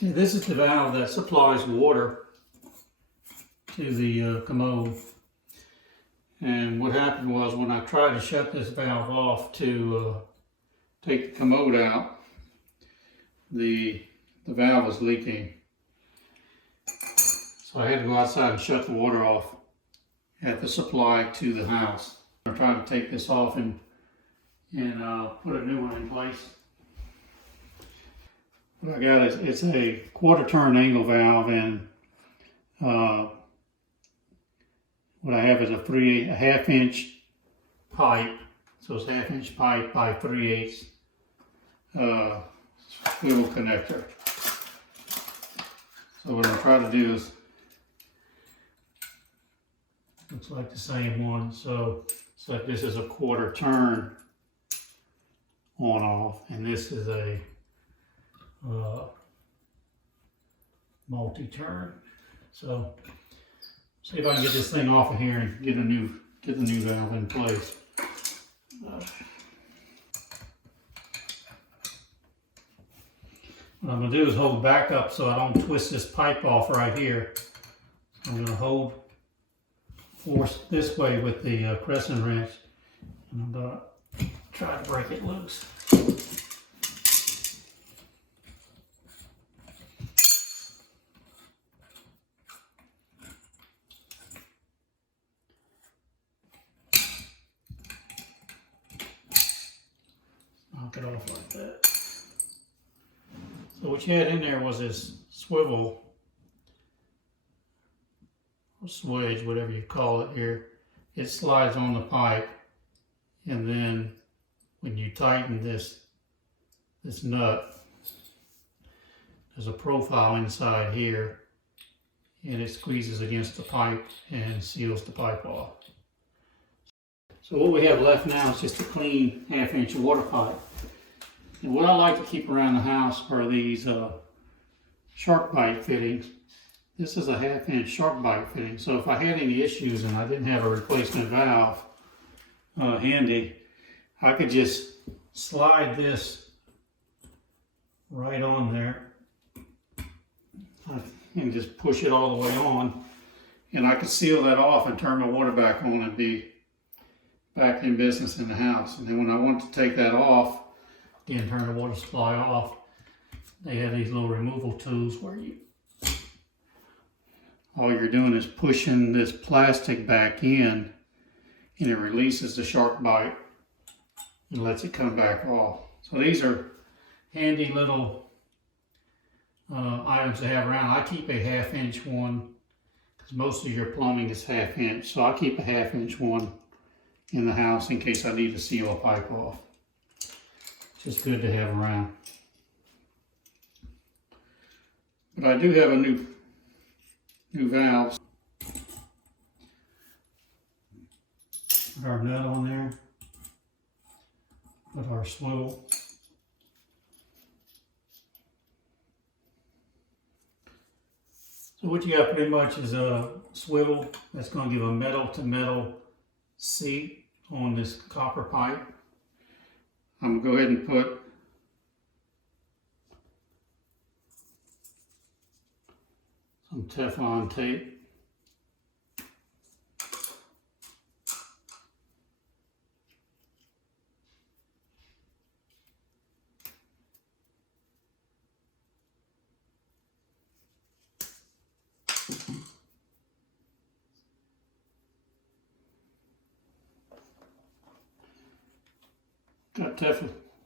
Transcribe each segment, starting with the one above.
Okay, this is the valve that supplies water to the commode. And what happened was when I tried to shut this valve off to take the commode out, the valve was leaking. So I had to go outside and shut the water off at the supply to the house. I tried to take this off and put a new one in place. What I got is it's a quarter turn angle valve, and what I have is a half inch pipe. So it's half inch pipe by 3/8 swivel connector. So what I'm trying to do is, looks like the same one. So it's like this is a quarter turn on off, and this is a multi-turn. So see if I can get this thing off of here and get the new valve in place. What I'm going to do is hold back up so I don't twist this pipe off right here. I'm going to force this way with the crescent wrench, and I'm going to try to break it loose. Knock it off like that. So what you had in there was this swivel, or swedge, whatever you call it here. It slides on the pipe, and then when you tighten this nut, there's a profile inside here, and it squeezes against the pipe and seals the pipe off. So what we have left now is just a clean half-inch water pipe. And what I like to keep around the house are these shark bite fittings. This is a half-inch shark bite fitting. So if I had any issues and I didn't have a replacement valve handy, I could just slide this right on there and just push it all the way on. And I could seal that off and turn my water back on and be back in business in the house. And then when I want to take that off, again, turn the water supply off, they have these little removal tools where all you're doing is pushing this plastic back in, and it releases the shark bite and lets it come back off. So these are handy little items to have around. I keep a half-inch one because most of your plumbing is half-inch, so I keep a half-inch one in the house in case I need to seal a pipe off. Just good to have around. But I do have a new valve. Put our nut on there. Put our swivel. So what you got pretty much is a swivel that's going to give a metal to metal seat on this copper pipe. I'm going to go ahead and put some Teflon tape.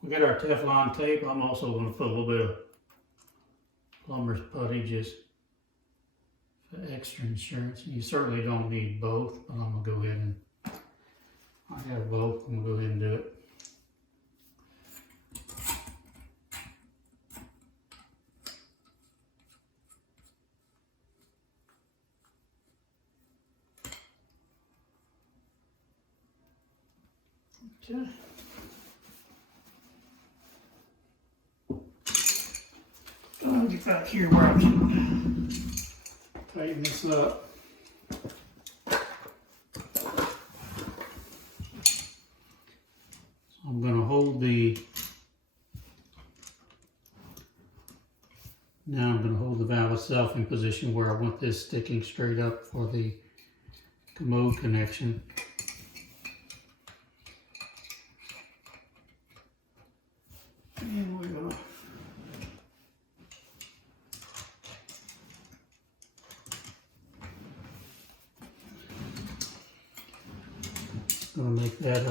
We got our Teflon tape. I'm also going to put a little bit of plumber's putty just for extra insurance. You certainly don't need both, but I'm going to go ahead and I have both. I'm going to go ahead and do it. Okay. I'll get back here where I can tighten this up. So I'm going to hold the Now I'm going to hold the valve itself in position where I want this sticking straight up for the commode connection. And we're going to make that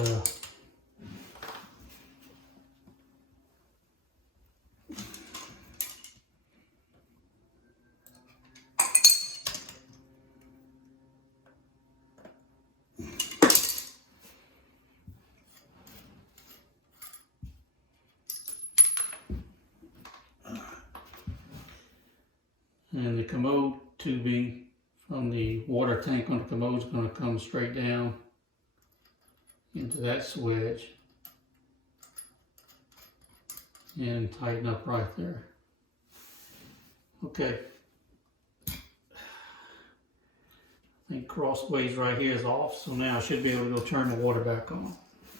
and the commode tubing from the water tank on the commode is going to come straight down into that swedge and tighten up right there. Okay. I think crossways right here is off, so now I should be able to go turn the water back on.